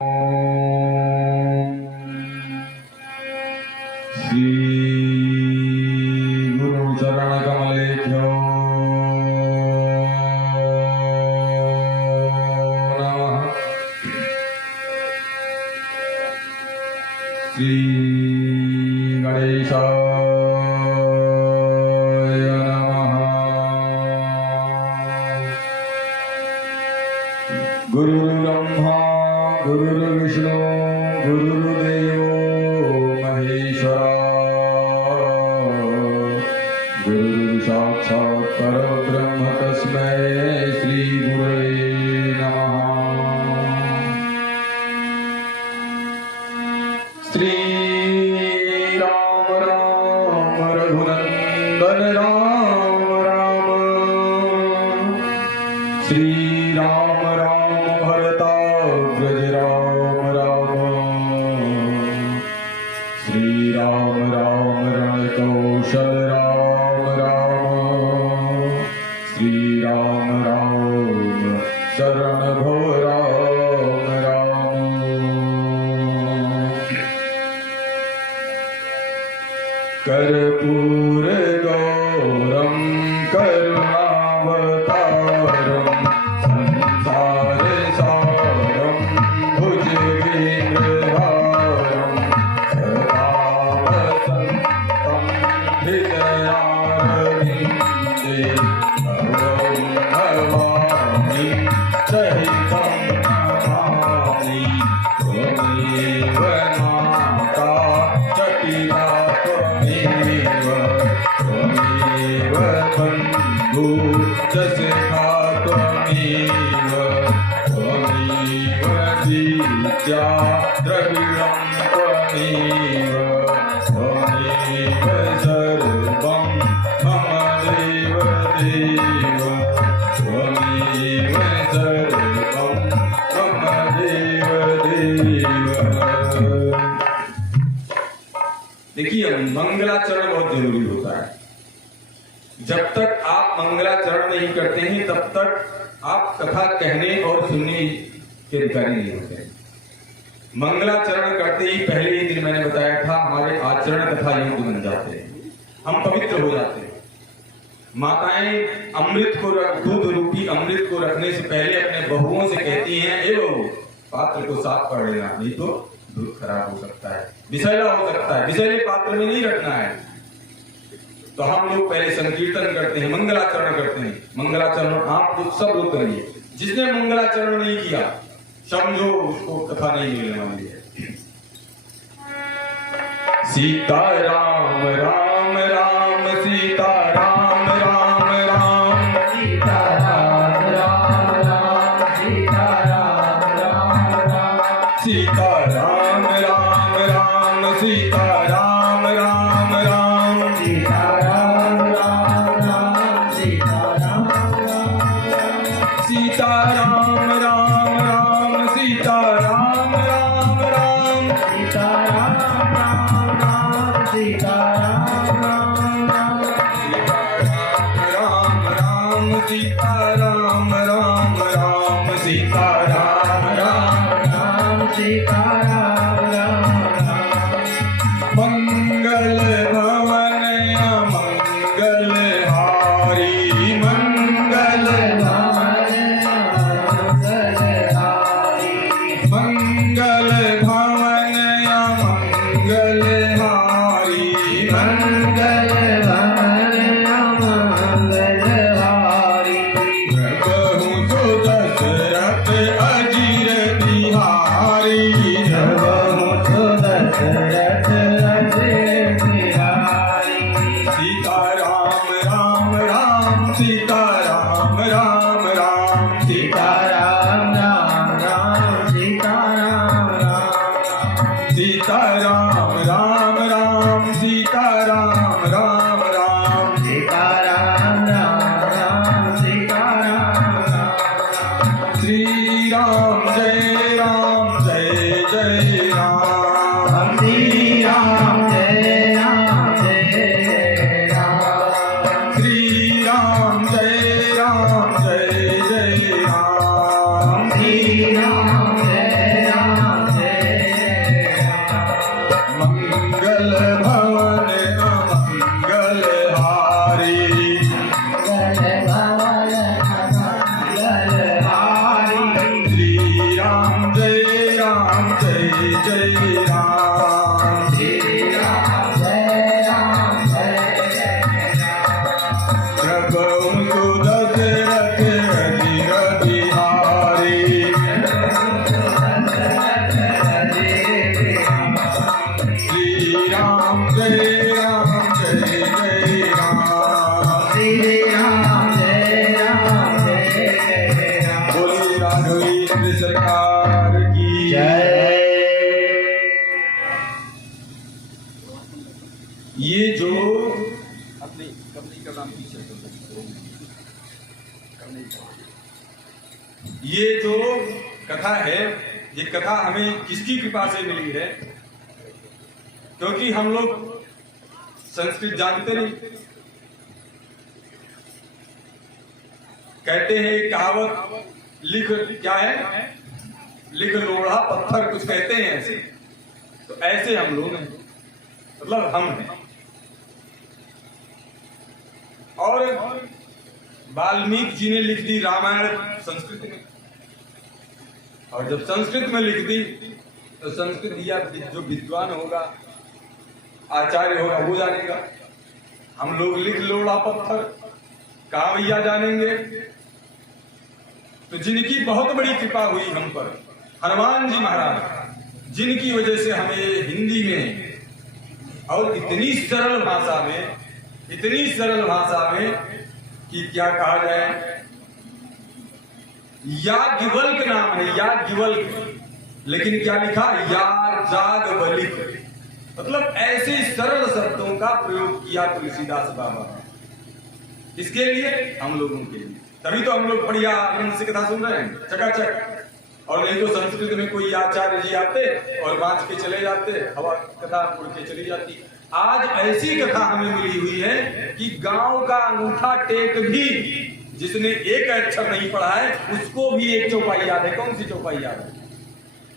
श्री गुरु चरण कमलेभ्यो नमः। श्री गणेशाय नमः। गुरुर्ब्रह्मा गुरुर्विष्णु गुरुर्देवो महेश्वरा गुरु साक्षात् परब्रह्म तस्मै श्री गुरवे नमः। श्री राम राम रघुनंदन राम राम। श्री राम राम भरताग्रज राम राम। श्री राम राम रणकौशल राम राम। श्री राम राम शरण भव राम राम। कर्पूर गौरम करुणावतारम संसार सारम भुजगेन्द्रहारम सदा वसन्तं हृदयारविन्दे भवं भवानि सहितं नमामि। त्वमेव माता जटिला त्वमेव बन्धु जसखा त्वमेव विद्या द्रविणं त्वमेव सर्वं मम देव देव त्वमेव सर्वं मम देव देव। देखिए, मंगलाचरण बहुत जरूरी होता है। जब तक आप मंगलाचरण नहीं करते हैं तब तक आप कथा कहने और सुनने के अधिकारी नहीं होते। मंगलाचरण करते ही पहले ही दिन मैंने बताया था, हमारे आचरण कथा योग्य बन जाते हैं, हम पवित्र हो जाते हैं। माताएं अमृत को दूध रूपी अमृत को रखने से पहले अपने बहुओं से कहती हैं, ए बहू पात्र को साफ कर लेना, नहीं तो दूध खराब हो सकता है, विषैला हो सकता है, विषैले पात्र में नहीं रखना है। तो हम लोग पहले संकीर्तन करते हैं, मंगलाचरण करते हैं। मंगलाचरण आप लोग सब लोग करिए। जिसने मंगलाचरण नहीं किया समझो उसको कथा नहीं मिलने वाली है। सीता राम राम राम सीता राम राम राम सीता राम राम राम सीता राम राम राम सीता राम राम राम सीता राम राम राम सीता राम राम राम सीता राम राम सीता राम राम राम सीता राम राम राम सीता राम राम राम सीता राम राम राम सीता राम राम राम सीता राम राम राम सीता राम राम राम। मंगल भवन मंगल हारी मंगल भवन मंगल हारी मंगल भवन मंगल हारी मंगल भवन मंगल हारी। प्रभु तो दशरथ अजीर बिहारी प्रभु तो दशरथ अजीर बिहारी। सीता राम राम राम सीता राम राम राम सीता राम राम राम सीता राम राम सीता राम राम राम सीता राम राम राम सीता राम राम राम सीता राम राम। श्री राम जय जय राम श्री राम जय राम श्री राम जय जय राम श्री राम जय राम जय राम, श्री राम जय राम जय राम। प्रभु दशरथ अजिर बिहारी, श्री राम जय राम जय जय राम, श्री राम जय राम जय राम। बोलिए राघवेंद्र सरकार की जय। ये जो अपनी कंपनी का नाम पीछे ये जो कथा है, ये कथा हमें किसकी कृपा से मिली है? क्योंकि हम लोग संस्कृत जानते नहीं। कहते हैं कहावत, लिख क्या है, लिख लोढ़ा पत्थर, कुछ कहते हैं ऐसे। तो ऐसे हम लोग हैं, मतलब हम हैं। और वाल्मीकि जी ने लिख दी रामायण संस्कृत में, और जब संस्कृत में लिख दी तो संस्कृत या जो विद्वान होगा, आचार्य होगा, वो जानेगा। हम लोग लिख लोड़ा पत्थर कहाँ भैया जानेंगे? तो जिनकी बहुत बड़ी कृपा हुई हम पर, हनुमान जी महाराज, जिनकी वजह से हमें हिंदी में और इतनी सरल भाषा में, इतनी सरल भाषा में कि क्या कहा जाए, याज्ञवल्क्य नाम है, याज्ञवल्क्य, लेकिन क्या लिखा, याज्ञवल्क्य, मतलब ऐसे सरल शब्दों का प्रयोग किया तुलसीदास बाबा ने। इसके लिए, हम लोगों के लिए, तभी तो हम लोग बढ़िया आनंद से कथा सुन रहे हैं, चकाचक। और नहीं तो संस्कृत में कोई आचार्य जी आते और बांच के चले जाते, हवा कथा उड़ के चली जाती। आज ऐसी कथा हमें मिली हुई है कि गांव का अंगूठा टेक भी जिसने एक अक्षर नहीं पढ़ा है, उसको भी एक चौपाई याद है। कौन सी चौपाई याद है?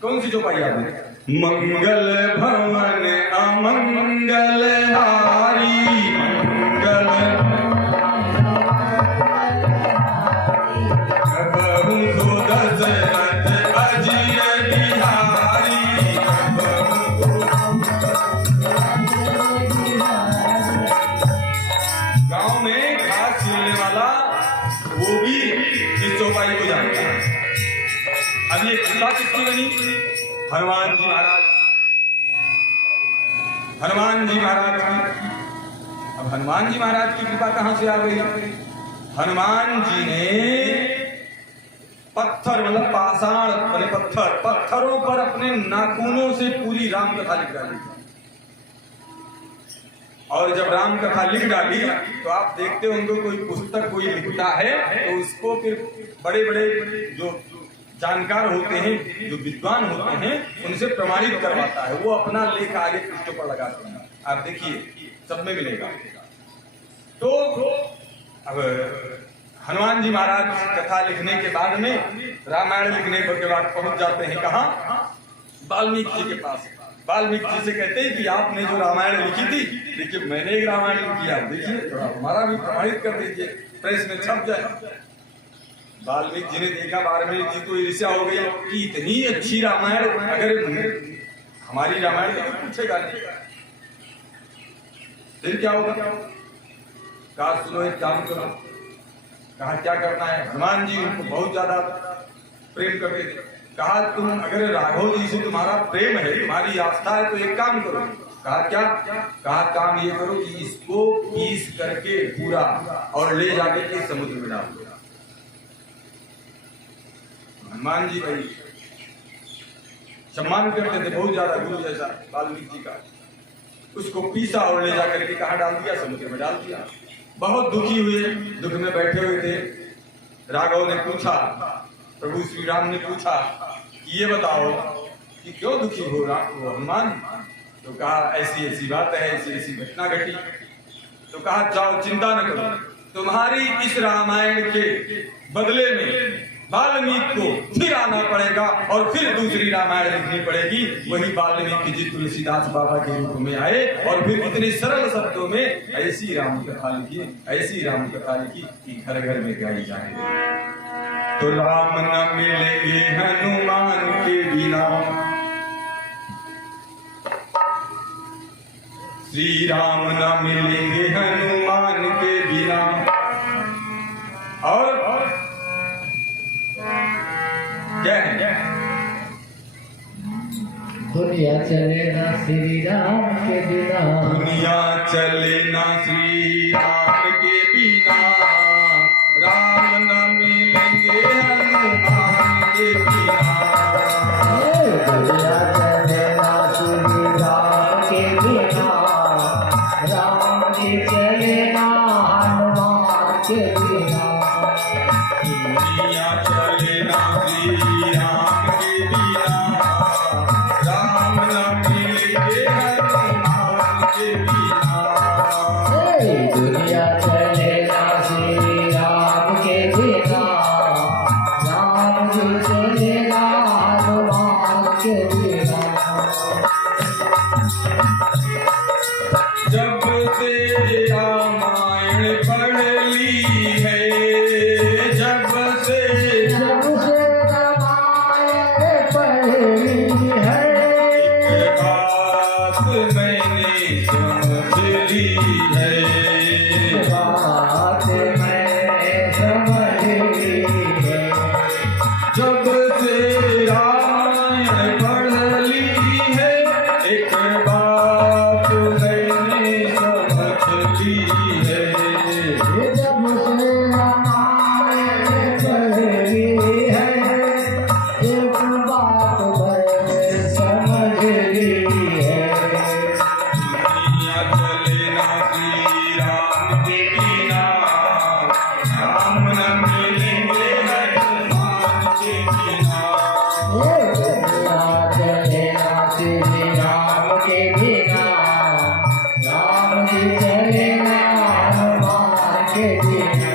कौन सी चौपाई याद है? मंगल भवन अमंगल हारी, मंगल प्रभु दशरथ अजिर बिहारी, गांव में घास छीलने वाला वो भी इस चौपाई को जानता है। अब ये कृपा किसकी बनी? हनुमान जी महाराज, हनुमान जी महाराज की। अब हनुमान जी महाराज की कृपा कहां से आ गई? हनुमान जी ने पत्थर, मतलब पाषाण बने पत्थर, पत्थरों पर अपने नाखूनों से पूरी राम कथा लिख डाली। और जब राम कथा लिख डाली तो आप देखते होंगे कोई पुस्तक कोई लिखता है तो उसको फिर बड़े बड़े जो जानकार होते हैं, जो विद्वान होते हैं, उनसे प्रमाणित करवाता है। वो अपना लेख आगे पृष्ठों पर लगाते हैं। आप देखिए सब में मिलेगा। तो अब हनुमान जी महाराज कथा लिखने के बाद में, रामायण लिखने के बाद पहुंच जाते हैं कहाँ? वाल्मीकि जी के पास। वाल्मीकि जी से कहते हैं कि आपने जो रामायण लिखी थी, देखिए मैंने एक रामायण किया, देखिए थोड़ा हमारा भी प्रमाणित कर दीजिए, प्रेस में छप जाए। वाल्मीकि जी ने देखा, वाल्मीकि जी को ईर्ष्या हो गई कि इतनी अच्छी रामायण, अगर हमारी रामायण तो पूछेगा नहीं, फिर क्या होगा? कहा सुनो एक काम करो। कहा क्या करना है? हनुमान जी उनको बहुत ज्यादा प्रेम करते थे। कहा तुम अगर राघव जी से तुम्हारा प्रेम है, तुम्हारी आस्था है, तो एक काम करो। कहा क्या? कहा काम ये करो कि इसको पीस करके पूरा और ले जाके के समुद्र में डाल दो। हनुमान जी भाई सम्मान करते थे बहुत ज्यादा, गुरु जैसा वाल्मीकि जी का। उसको पीसा और ले जाकर के कहा डाल दिया? समुद्र में डाल दिया। बहुत दुखी हुए, दुख में बैठे हुए थे। राघव ने पूछा, प्रभु श्री राम ने पूछा कि ये बताओ कि क्यों दुखी हो हनुमान? तो कहा ऐसी ऐसी बात है, ऐसी ऐसी घटना घटी। तो कहा जाओ चिंता न करो, तुम्हारी इस रामायण के बदले में वाल्मीकि को फिर आना पड़ेगा और फिर दूसरी रामायण लिखनी पड़ेगी। वही वाल्मीकि जी तुलसीदास बाबा के रूप में आए और फिर इतने सरल शब्दों में ऐसी राम कथा लिखी, ऐसी राम कथा लिखी कि घर घर में गाई जाए। तो राम न मिलेंगे हनुमान के बिना, श्री राम न मिलेंगे हनुमान के बिना। और क्या है? दुनिया चले ना श्री राम के बिना, दुनिया चले ना श्री राम के बिना, राम न मिलेंगे हनुमान के बिना। दुनिया चले ना श्री राम के बिना, राम जी चले ना हनुमान के बिना। दुनिया चले ना श्री राम के बिना, राम न मिलेंगे हनुमान के बिना। दुनिया चले ना श्री राम के बिना, राम जी चले ना हनुमान के बिना। जब से रामायण पढ़ ली है, जब से रामायण पढ़ी है, एक बात मैंने समझ ली है, बात मैंने समझ ली है। जब से रामायण पढ़ ली है, एक बात मैंने समझ ली है। जब से रामायण पढ़ी है, एक बात मैंने समझ ली है। दुनिया चले ना श्री राम के बिना, राम न मिलेंगे हनुमान के बिना। दुनिया चले ना श्री राम के बिना, राम जी चले ना हनुमान के बिना।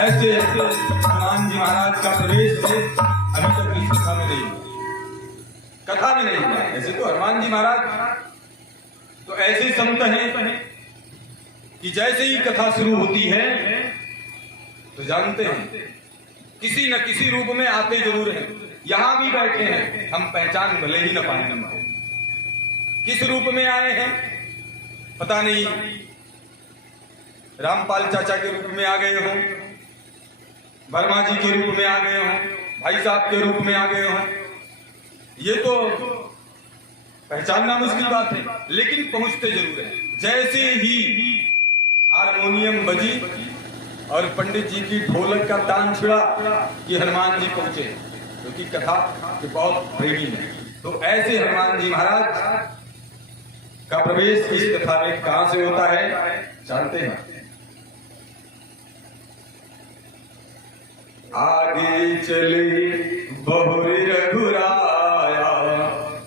ऐसे हनुमान जी महाराज का प्रवेश अभी तक इस कथा में नहीं हुआ, कथा में नहीं हुआ। ऐसे तो हनुमान जी महाराज तो ऐसे संत हैं कि जैसे ही कथा शुरू होती है तो जानते हैं किसी न किसी रूप में आते जरूर हैं। यहां भी बैठे हैं, हम पहचान भले ही न पाए न किस रूप में आए हैं पता नहीं। रामपाल चाचा के रूप में आ गए हों, वर्मा जी के रूप में आ गए हों, भाई साहब के रूप में आ गए हों, ये तो पहचानना मुश्किल बात है, लेकिन पहुंचते जरूर है। जैसे ही हारमोनियम बजी और पंडित जी की ढोलक का तान छिड़ा कि हनुमान जी पहुंचे, क्योंकि कथा के बहुत प्रेमी है। तो ऐसे हनुमान जी महाराज का प्रवेश इस कथा में कहां से होता है जानते हैं? आगे चले बहुरी रघुराया,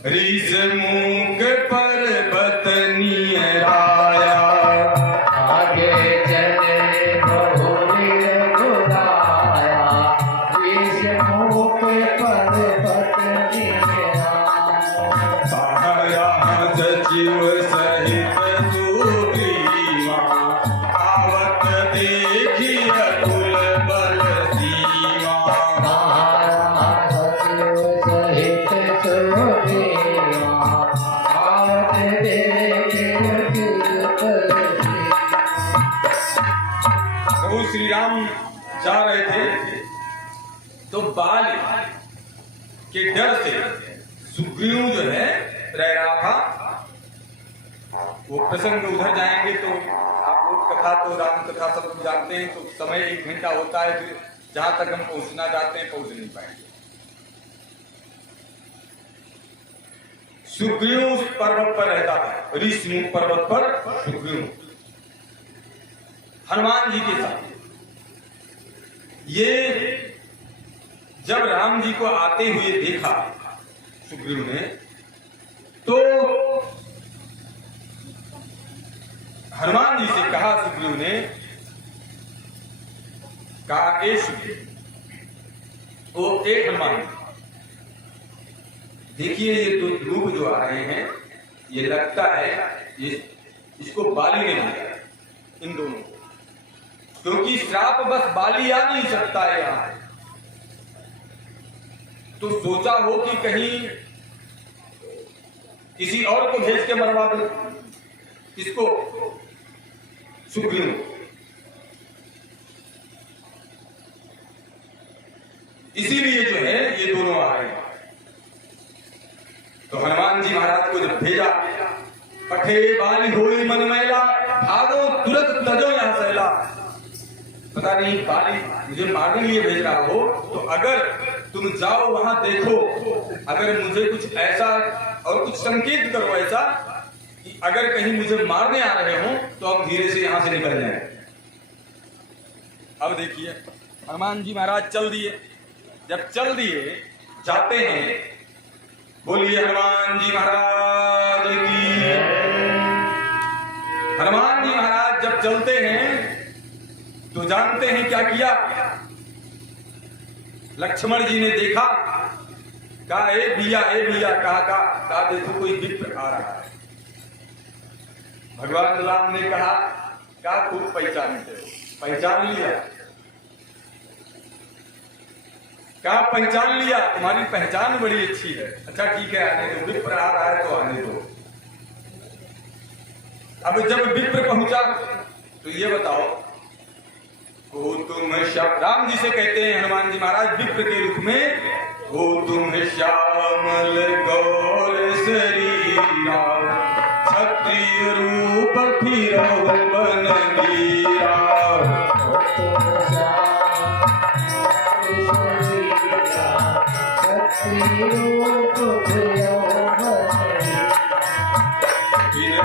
ऋष मुख पर्वत नियराया। आगे चले बहुरी रघुराया, ऋष मुख पर्वत नियराया। सारा सचिव सहित सुग्रीवा, आवत देखी अतुल बल सीमा। महाराज सचिव सहित सुग्रीवा, आवत देखी अतुल बल सीमा। प्रभु श्री राम जा रहे थे तो बाल के डर से सुग्रीव जो है रह रहा था। वो प्रसंग उधर जाएंगे तो आप लोग कथा तो राम कथा सब कुछ जानते हैं, तो समय 1 घंटा होता है, फिर जहां तक हम पहुंचना चाहते हैं पहुंच नहीं पाएंगे। सुग्रीव उस पर्वत पर रहता था, ऋषमुख पर्वत पर सुग्रीव हनुमान जी के साथ। ये जब राम जी को आते हुए देखा सुग्रीव ने, तो हनुमान जी से कहा, सुग्रीव ने कहा, ए सुग्रीव, वो एक हनुमान देखिए ये दो रूप जो आ रहे हैं, ये लगता है ये इसको बाली ने दिया इन दोनों को, क्योंकि श्राप बस बाली आ नहीं सकता है यहां। तो सोचा हो कि कहीं किसी और को भेज के मरवा दो, किसको? सुग्रीव। इसीलिए जो है ये दोनों आ रहे हैं। तो हनुमान जी महाराज को जब भेजा, पठे बाली होई मन मैला, भागो तुरंत तजो यहां सहला। पता नहीं बाली मुझे मारने के लिए भेज रहा हो, तो अगर तुम जाओ वहां देखो, अगर मुझे कुछ ऐसा और कुछ संकेत करो ऐसा कि अगर कहीं मुझे मारने आ रहे हो तो हम धीरे से यहां से निकल जाएं। अब देखिए हनुमान जी महाराज चल दिए। जब चल दिए जाते हैं, बोलिए हनुमान जी महाराज की। हनुमान जी महाराज जब चलते हैं तो जानते हैं क्या किया? लक्ष्मण जी ने देखा, कहा ए भैया कहा देखो कोई विप्र आ रहा है। भगवान राम ने कहा खूब पहचानते हो। पहचान लिया? कहा पहचान लिया, तुम्हारी पहचान बड़ी अच्छी है। अच्छा ठीक है, आने दो, विप्र आ रहा है तो आने दो। अब जब विप्र पहुंचा तो ये बताओ, ओ तुम राम जी से कहते हैं हनुमान जी महाराज विप्र के रूप में, ओ तुम श्यामल गौर शरीरा, क्षत्रिय रूप फिरो बन वीरा।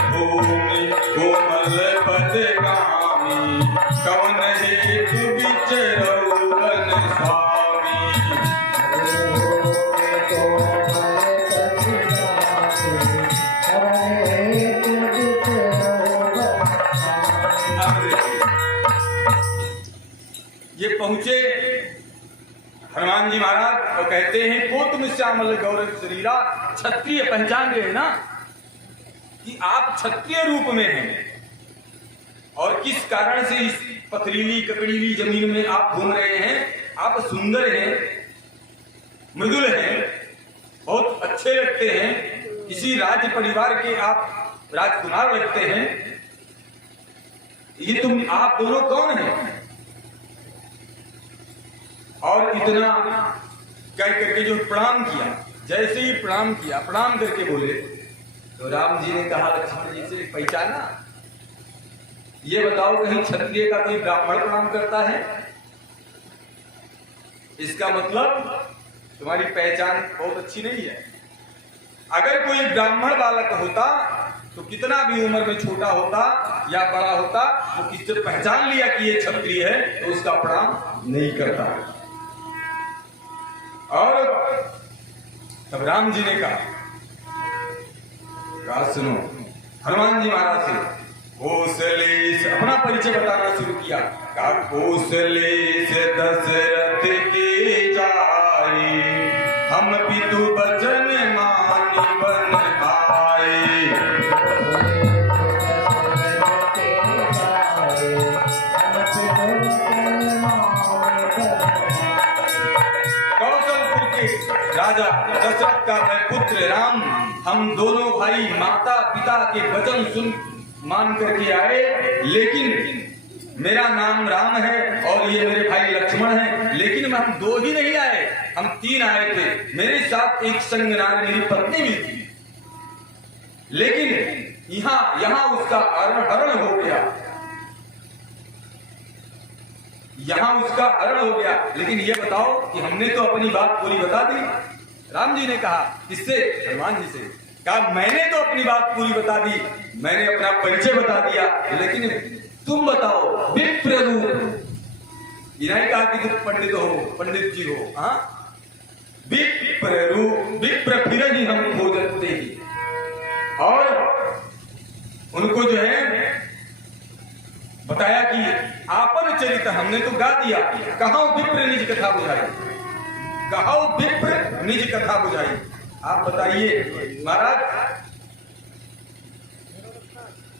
भूमि कोमल पदगामी, कवन हेतु विचरौ बन स्वामी। ये पहुंचे हनुमान जी महाराज और कहते हैं को तुम श्यामल गौर शरीरा, क्षत्रिय पहचान गए ना कि आप क्षत्रिय रूप में हैं, और किस कारण से इस पथरीली ककड़ीली जमीन में आप घूम रहे हैं। आप सुंदर हैं, मृदुल हैं, बहुत अच्छे लगते हैं, इसी राज्य परिवार के आप राजकुमार लगते हैं। ये तुम आप दोनों कौन हैं? और इतना कह करके जो प्रणाम किया, जैसे ही प्रणाम किया, प्रणाम करके बोले तो राम जी ने कहा लक्ष्मण जी से, पहचाना? ये बताओ कहीं क्षत्रिय का कोई ब्राह्मण प्रणाम करता है? इसका मतलब तुम्हारी पहचान बहुत अच्छी नहीं है। अगर कोई ब्राह्मण बालक होता तो कितना भी उम्र में छोटा होता या बड़ा होता, वो किससे पहचान लिया कि ये क्षत्रिय है तो उसका प्रणाम नहीं करता। और तब राम जी ने कहा सुनो, हनुमान जी महाराज से कौशले से अपना परिचय बताना शुरू किया। कौशले से दशरथ के जाए, हम पितु बचन मानि बन आए। कौशलपुर के राजा दशरथ का मैं पुत्र राम, हम दोनों भाई माता पिता के वचन सुन मान करके आए, लेकिन मेरा नाम राम है और ये मेरे भाई लक्ष्मण हैं, लेकिन हम दो ही नहीं आए, हम तीन आए थे। मेरे साथ एक संग नारी मेरी पत्नी भी थी, लेकिन यहाँ उसका हरण हो गया, यहाँ उसका हरण हो गया। लेकिन ये बताओ कि हमने तो अपनी बात पूरी बता दी। राम जी ने कहा किससे? हनुमान जी से। कहा मैंने तो अपनी बात पूरी बता दी, मैंने अपना परिचय बता दिया, लेकिन तुम बताओ विप्र रूप। नहीं कहा कि तुम पंडित हो, पंडित जी हो, हाँ? विप्र रूप, विप्र फिर ही हम खोजते ही। और उनको जो है बताया कि आपन चरित हमने तो गा दिया, कहां विप्र निज कथा बुझाई, कहां विप्र निज कथा बुझाई। आप बताइए महाराज,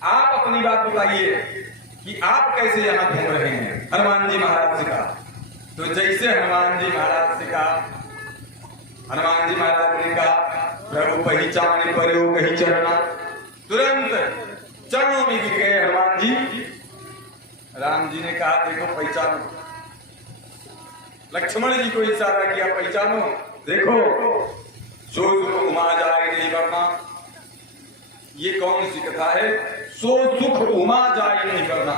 आप अपनी बात बताइए कि आप कैसे यहां घूम रहे हैं। हनुमान जी महाराज से कहा, तो जैसे हनुमान जी महाराज से कहा, हनुमान जी महाराज ने कहा प्रभु पहचान पर कही चढ़ना, तुरंत चरणों में गिर गए हनुमान जी। राम जी ने कहा देखो पहचानो, लक्ष्मण जी को इशारा किया पहचानो, देखो सो सुख उमा जाए नहीं करना। ये कौन सी कथा है? सो सुख उमा जाए नहीं करना।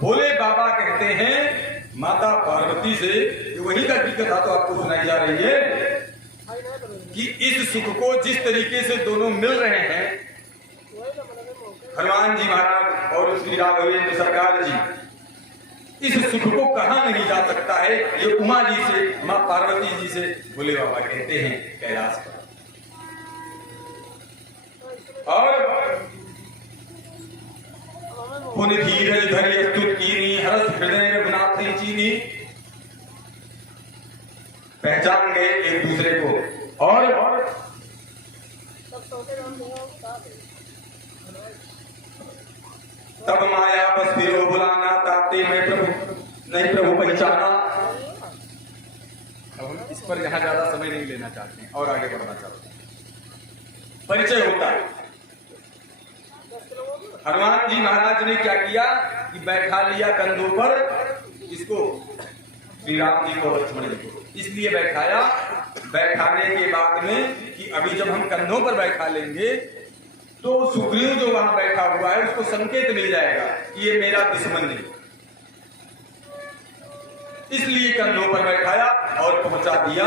भोले बाबा कहते हैं माता पार्वती से, वही का की कथा तो आपको सुनाई जा रही है कि इस सुख को जिस तरीके से दोनों मिल रहे हैं, हनुमान जी महाराज और श्री राघवेंद्र सरकार जी, इस सुख को कहा नहीं जा सकता है। ये उमा जी से, मां पार्वती जी से भोले बाबा कहते हैं कैलाश पर। और पुन धीरज धरि स्तुत कीनी, हर्ष हृदय रघुनाथ चीनी। पहचान गए एक दूसरे को। और तब माया बस फिरो बुलाना, ताते में प्रभु नहीं प्रभु पहचाना। अब हम इस पर यहां ज्यादा समय नहीं लेना चाहते हैं और आगे बढ़ना चाहते हैं। परिचय होता है। हनुमान जी महाराज ने क्या किया कि बैठा लिया कंधों पर इसको, श्री राम जी को, लक्ष्मण जी को इसलिए बैठाया, बैठाने के बाद में कि अभी जब हम कंधों पर बैठा लेंगे तो सुग्रीव जो वहां बैठा हुआ है उसको संकेत मिल जाएगा कि ये मेरा दुश्मन नहीं। इसलिए कंधों पर बैठाया और पहुंचा दिया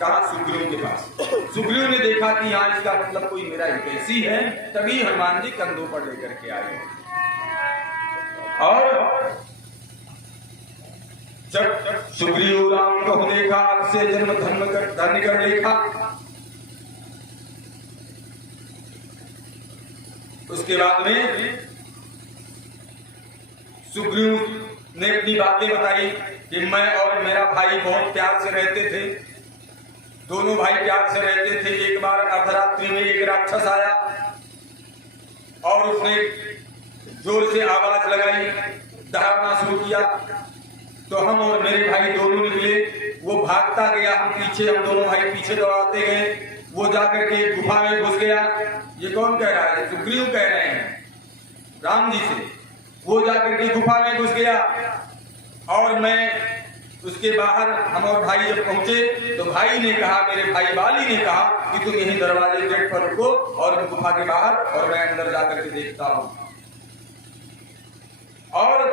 कहा? सुग्रीव के पास। सुग्रीव ने देखा कि यहाँ इसका मतलब कोई मेरा हितैषी है, तभी हनुमान जी कंधों पर लेकर के आए। और जब सुग्रीव राम को देखा, से जन्म धर्म कर लेखा, उसके बाद में सुग्रीव ने अपनी बातें बताई कि मैं और मेरा भाई बहुत प्यार से रहते थे, दोनों भाई प्यार से रहते थे। एक बार अर्धरात्रि में एक राक्षस आया और उसने जोर से आवाज लगाई, दहाड़ना शुरू किया, तो हम और मेरे भाई दोनों निकले। वो भागता गया, हम पीछे, हम दोनों भाई पीछे दौड़ाते गए। वो जाकर के गुफा में घुस गया। ये कौन कह रहा है? सुग्रीव कह रहे हैं राम जी से। वो जाकर के गुफा में घुस गया और मैं उसके बाहर, हम और भाई जब पहुंचे तो भाई ने कहा, मेरे भाई बाली ने कहा कि तुम यहीं दरवाजे गेट पर रुको और गुफा के बाहर, और मैं अंदर जाकर के देखता हूं। और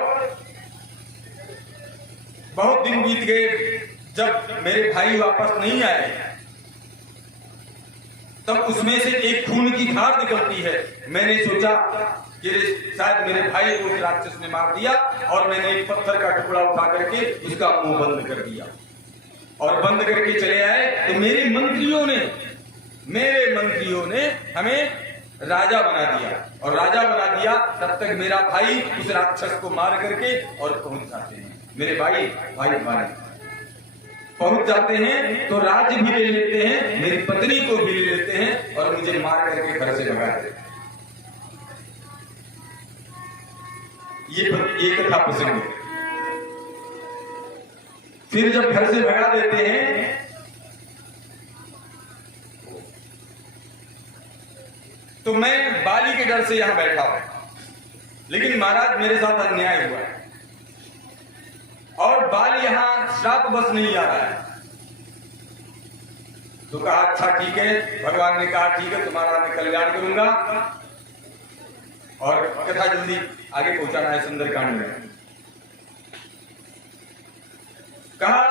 बहुत दिन बीत गए। जब मेरे भाई वापस नहीं आए तब उसमें से एक खून की धार निकलती है। मैंने सोचा कि शायद मेरे भाई को उस राक्षस ने मार दिया, और मैंने एक पत्थर का टुकड़ा उठा करके उसका मुंह बंद कर दिया और बंद करके चले आए। तो मेरे मंत्रियों ने हमें राजा बना दिया, और राजा बना दिया। तब तक मेरा भाई उस राक्षस को मार करके और पहुंच जाते हैं। मेरे भाई पहुंच जाते हैं तो राज्य भी ले लेते हैं, मेरी पत्नी को भी ले लेते हैं और मुझे मार करके घर से भगा देते हैं। ये कथा प्रसंग है। फिर जब घर से भगा देते हैं तो मैं बाली के डर से यहां बैठा हूं, लेकिन महाराज मेरे साथ अन्याय हुआ है और बाल यहां श्राप बस नहीं आ रहा है। तो कहा अच्छा ठीक है, भगवान ने कहा ठीक है, तुम्हारा मैं कल्याण करूंगा। और कथा जल्दी आगे पहुंचाना है सुंदरकांड में। कहा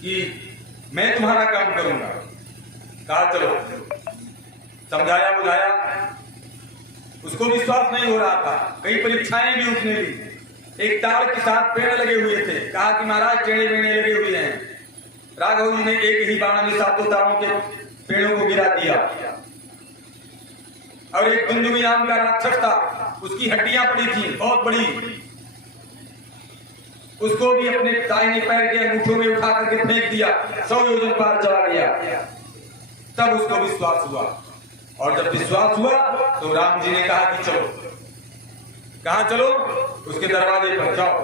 कि मैं तुम्हारा काम करूंगा। कहा चलो, समझाया बुझाया, उसको विश्वास नहीं हो रहा था। कई परीक्षाएं भी उसने ली। एक ताड़ के साथ पेड़ लगे हुए थे। कहा कि महाराज टेढ़े बेढ़े लगे हुए हैं। राघव जी ने एक ही बाण में 7 तारों के पेड़ों को गिरा दिया। और एक दुंदुभी नाम का राक्षस था, उसकी हड्डियां पड़ी थी बहुत बड़ी, उसको भी अपने दाहिने पैर के अंगूठों में उठा करके फेंक दिया, 100 योजन पार चला गया। तब उसको विश्वास हुआ, और जब विश्वास हुआ तो राम जी ने कहा कि चलो। कहां चलो? उसके दरवाजे पर जाओ,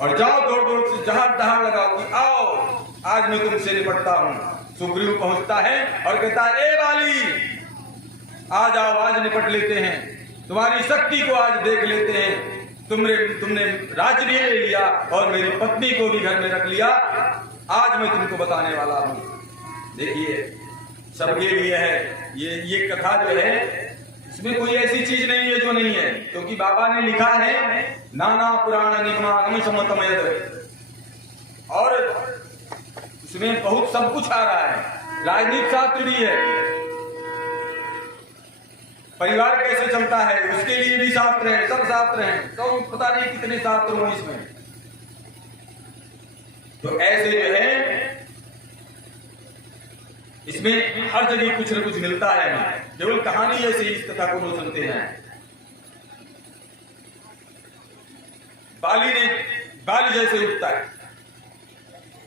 और जाओ दौड़ दौड़ से जहां तहां लगाओ कि आओ आज मैं तुमसे निपटता हूं। सुग्रीव पहुंचता है और कहता है, ए बाली, आज आओ, आज निपट लेते हैं, तुम्हारी शक्ति को आज देख लेते हैं। तुमने राज्य भी ले लिया और मेरी पत्नी को भी घर में रख लिया। आज मैं तुमको बताने वाला हूं। देखिए, सबके लिए है ये कथा जो है, इसमें कोई ऐसी चीज नहीं है जो नहीं है, क्योंकि बाबा ने लिखा है नाना पुराण निगमागम समतमयद, और इसमें बहुत सब कुछ आ रहा है। राजनीति शास्त्र भी है, परिवार कैसे चलता है उसके लिए भी शास्त्र है, सब शास्त्र हैं, तो पता नहीं कितने शास्त्र हो इसमें। तो ऐसे जो है इसमें हर जगह कुछ न कुछ मिलता है, केवल कहानी जैसे इस कथा को लोग सुनते हैं। बाली जैसे उठता है,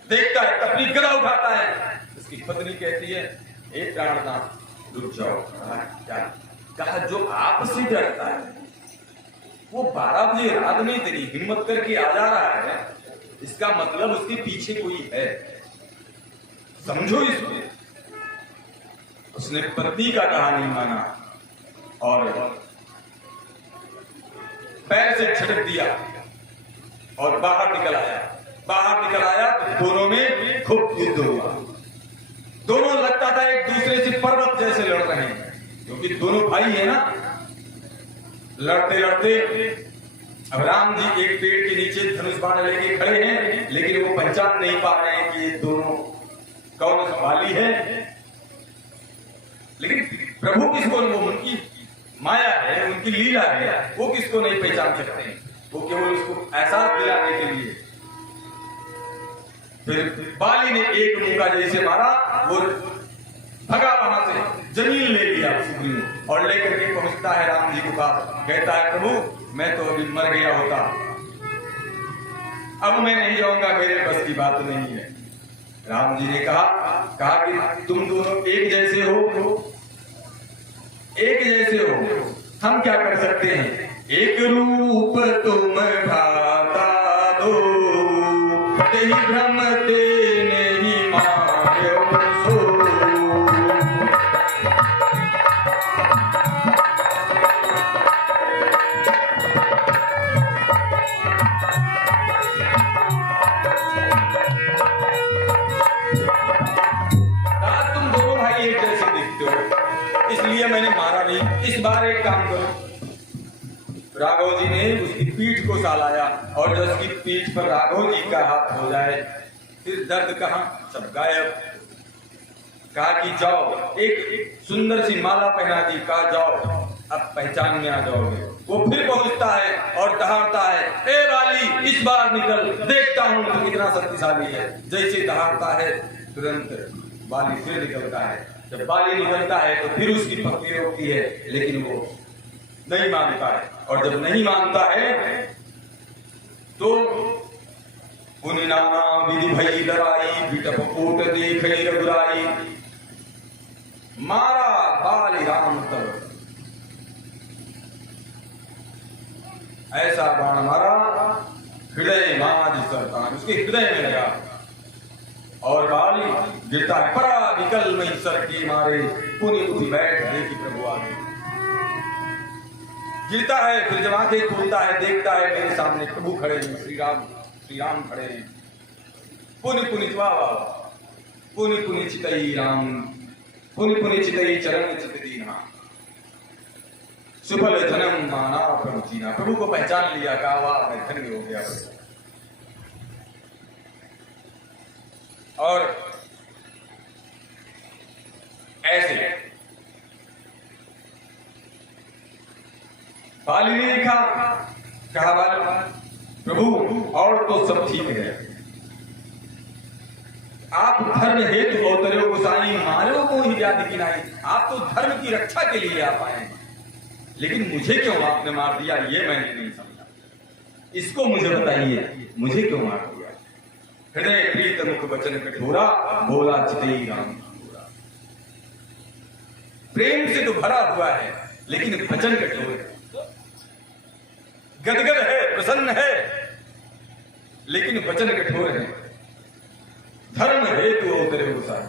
देखता है, अपनी गदा उठाता है, उसकी पत्नी कहती है, एक प्राणनाथ रुक जाओ। क्या कहा? जो आपसे डरता है वो 12 बजे रात में तेरी हिम्मत करके आ जा रहा है, इसका मतलब उसके पीछे कोई है, समझो इसमें। उसने पत्नी का कहा नहीं माना और पैर से झटक दिया और बाहर निकल आया तो दोनों में खूब युद्ध हुआ। दोनों लगता था एक दूसरे से पर्वत जैसे लड़ रहे हैं, क्योंकि दोनों भाई है ना। लड़ते लड़ते अब राम जी एक पेड़ के नीचे धनुष बाण लेके खड़े हैं, लेकिन वो पहचान नहीं पा रहे हैं कि ये दोनों कौन बाली है। लेकिन प्रभु किसको, वो उनकी माया है, उनकी लीला है, वो किसको नहीं पहचान सकते हैं। वो केवल उसको एहसास दिलाने के लिए। फिर बाली ने एक मुक्का जैसे मारा, वो भगा वहां से, जमीन ले लिया सुग्रीव और लेकर के पहुंचता है राम जी के पास। कहता है, प्रभु मैं तो अभी मर गया होता, अब मैं नहीं जाऊंगा, मेरे बस की बात नहीं है। राम जी ने कहा कि तुम दोनों एक जैसे हो, हम क्या कर सकते हैं? एक रूप तुम भाता दो, तेहि भ्रम ते नहीं मार्यो सो। तुम दोनों भाई एक जैसे दिखते हो, इसलिए मैंने मारा नहीं। इस बार एक काम करो, राघव जी ने उसकी पीठ को सालाया, और जब उसकी पीठ पर राघव जी का हाथ हो जाए, फिर दर्द कहां, सब गायब। कहा कि जाओ, एक सुंदर सी माला पहना दी, कहा जाओ अब पहचान में आ जाओगे। वो फिर पहुंचता है और दहाड़ता है, ए बाली इस बार निकल, देखता हूं तू कितना शक्तिशाली है। जैसे दहाड़ता है तुरंत बाली फिर निकलता है। जब बाली निकलता है तो फिर उसकी पत्नी रोकती है, लेकिन वो नहीं मानता है। और जब नहीं मानता है तो पुनि नाना विधि भई लड़ाई, बिटप कोट देखे रघुराई, मारा बाली राम तब। ऐसा बाण मारा, हृदय माज सरतान, उसके हृदय में लगा और बाली गिरता है। परा विकल में सर के मारे, पुनि उठी बैठ देखी प्रभु आगे। गिरता है, फिर जब आंखें खोलता है, देखता है मेरे सामने प्रभु खड़े हैं, श्री राम खड़े हैं। पुनि पुनि पुनि पुनि चितई राम, पुनि पुनि चितई चरण चित दीना, सुफल जन्म माना प्रभु जीना। प्रभु को पहचान लिया, कहा वाह मैं धन्य हो गया। और ऐसे बाली ने देखा, कहा बाली प्रभु और तो सब ठीक है, आप धर्म हेतु अवतरे गोसाई, मारो को ही व्याधि किनाई। आप तो धर्म की रक्षा के लिए आप आए, लेकिन मुझे क्यों आपने मार दिया, ये मैंने नहीं समझा। इसको मुझे बताइए, मुझे क्यों मार दिया? हृदय प्रीत मुख वचन कठोरा, बोला चितई राम। प्रेम से तो भरा हुआ है, लेकिन वचन कठोर है। गदगद है, प्रसन्न है, लेकिन वचन कठोर है। धर्म हेतु अवतरे गोसाई,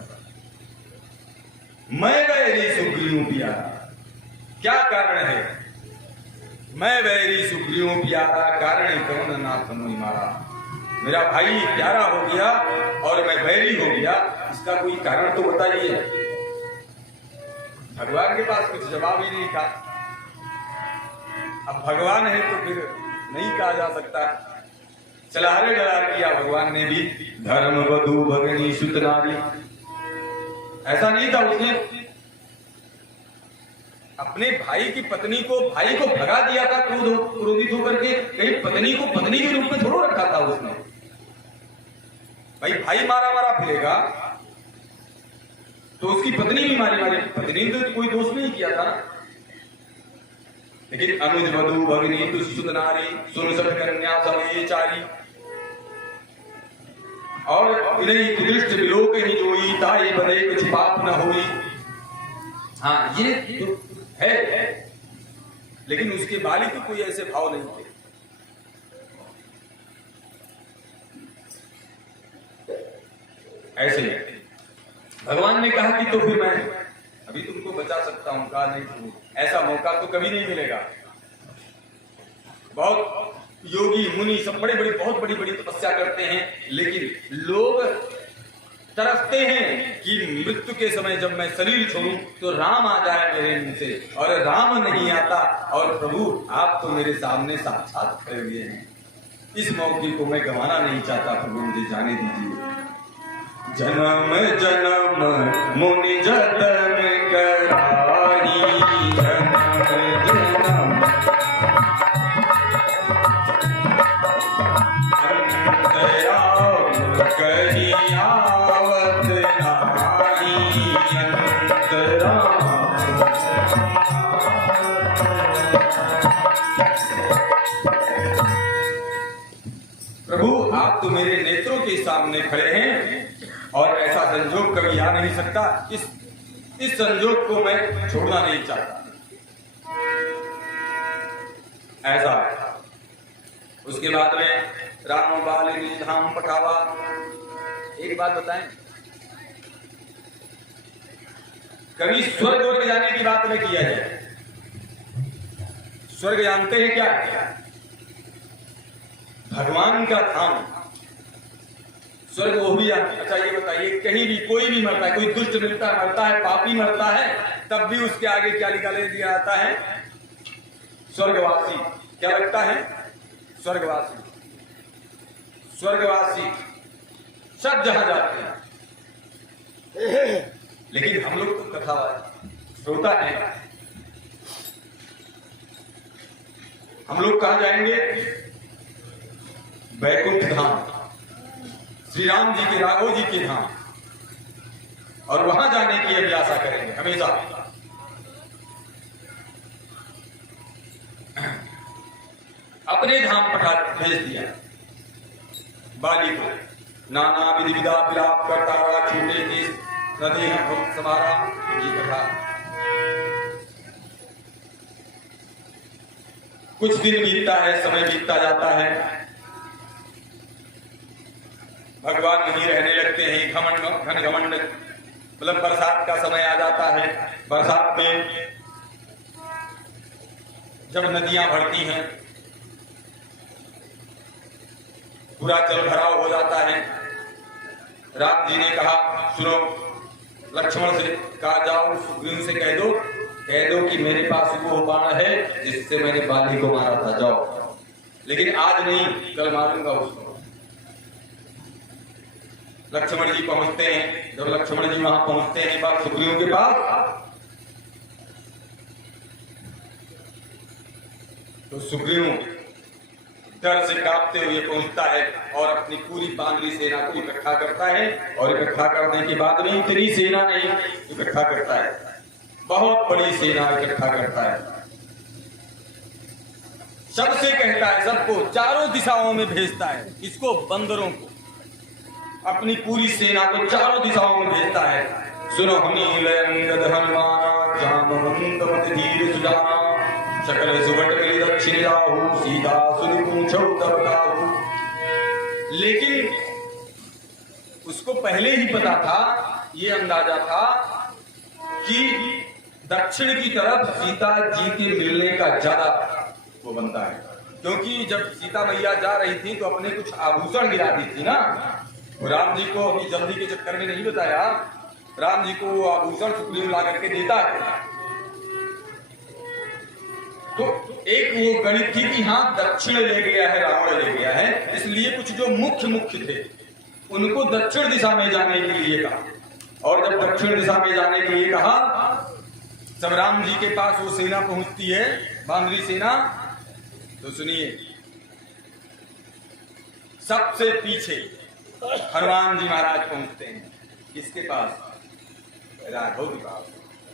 मैं वैरी सुग्रीव प्यारा। क्या कारण है? मैं वैरी सुग्रीव प्यारा, कारण कौन ना तमोई मारा। मेरा भाई प्यारा हो गया और मैं वैरी हो गया, इसका कोई कारण तो बताइए। भगवान के पास कुछ जवाब ही नहीं था। अब भगवान है तो फिर नहीं कहा जा सकता। चलारे डरार किया भगवान ने भी। धर्म वधु भगनी सुत नारी, ऐसा नहीं था। उसने अपने भाई की पत्नी को, भाई को भगा दिया था क्रोधित होकर के। कहीं पत्नी को पत्नी के रूप में थोड़ा रखा था उसने। भाई मारा मारा फिरेगा तो उसकी पत्नी भी मारी मारी। पत्नी ने तो कोई दोष नहीं किया था। लेकिन अनुज वधु भगनी दुष्ट नारी, सुन सत कन्या समय चारी। और इन्हें कुदृष्ट विलोक ही जोई, ताई बने कुछ पाप न होई। हाँ, ये है। लेकिन उसके बाली को कोई ऐसे भाव नहीं थे। ऐसे भगवान ने कहा कि तो फिर मैं अभी तुमको बचा सकता हूं। कहा नहीं, ऐसा मौका तो कभी नहीं मिलेगा। बहुत योगी मुनि सब बहुत बड़ी बड़ी तपस्या करते हैं, लेकिन लोग तरसते हैं कि मृत्यु के समय जब मैं शरीर छोड़ूं तो राम आ जाए मेरे मुंह से, और राम नहीं आता। और प्रभु आप तो मेरे सामने साक्षात खड़े हुए हैं। इस मौके को मैं गंवाना नहीं चाहता। प्रभु मुझे जाने दीजिए। जन्म जन्म मुनि जतन करारी, जन्म जन्म अंतराम कही आवत नारी, अंतराम। प्रभु आप तो मेरे नेत्रों के सामने खड़े हैं और ऐसा संजोग कभी आ नहीं सकता। इस संजोग को मैं छोड़ना नहीं चाहता। ऐसा उसके बाद में राम बालिनी धाम पठावा। एक बात बताएं, कभी स्वर्ग ओर जाने की बात में किया जाए। स्वर्ग जानते हैं क्या? भगवान का धाम स्वर्ग, वो भी अच्छा ये बताइए, कहीं भी कोई भी मरता है, कोई दुष्ट मरता है, पापी मरता है, तब भी उसके आगे क्या लिखा दिया जाता है? स्वर्गवासी। क्या लगता है? स्वर्गवासी। स्वर्गवासी सब जहां जाते हैं। लेकिन हम लोग तो कथा श्रोता है, हम लोग कहां जाएंगे? वैकुंठ धाम, श्री राम जी के, राघव जी के धाम, और वहां जाने की अभिलाषा करेंगे हमेशा। अपने धाम पठा भेज दिया बाली को। नाना विधि विधा विलाप करता रहा, छूटे की नदी समारा। ये कथा कुछ दिन बीतता है, समय बीतता जाता है, भगवान वहीं रहने लगते हैं। घन घमंड, मतलब बरसात का समय आ जाता है। बरसात में जब नदियां भरती हैं, पूरा जल भराव हो जाता है। राम जी ने कहा, सुनो, लक्ष्मण से कहा, जाओ सुग्रीव से कह दो कि मेरे पास वो बाण है जिससे मैंने बाली को मारा था, जाओ। लेकिन आज नहीं, कल मारूंगा उसको। लक्ष्मण जी पहुंचते हैं। जब लक्ष्मण जी वहां पहुंचते हैं बात सुग्रीव के पास, तो सुग्रीव डर से कांपते हुए पहुंचता है और अपनी पूरी बांगरी सेना को इकट्ठा करता है। और इकट्ठा करने के बाद में इतनी सेना नहीं इकट्ठा करता है, बहुत बड़ी सेना इकट्ठा करता है। सबसे कहता है, सबको चारों दिशाओं में भेजता है। इसको बंदरों को, अपनी पूरी सेना को चारों दिशाओं में भेजता है। सुनो नीलयंगद हनुमाना, जामवंत मत धीर सुजाना, सकल सुबट मिली दक्षिण जाहु, सीता सुनि पूछो तब काहू। लेकिन उसको पहले ही पता था, ये अंदाजा था कि दक्षिण की तरफ सीता जी के मिलने का ज्यादा वो बनता है, क्योंकि जब सीता मैया जा रही थी तो अपने कुछ आभूषण गिरा दी थी ना। राम जी को अभी जल्दी के चक्कर में नहीं बताया, राम जी को वो आभूषण सुग्रीव ला करके देता है। तो एक वो गणित थी कि हाँ दक्षिण ले गया है, रावण ले गया है, इसलिए कुछ जो मुख्य थे उनको दक्षिण दिशा में जाने के लिए कहा। और जब दक्षिण दिशा में जाने के लिए कहा, जब राम जी के पास वो सेना पहुंचती है, बांदरी सेना, तो सुनिए, सबसे पीछे हनुमान जी महाराज पहुंचते हैं। किसके पास? राघव के पास।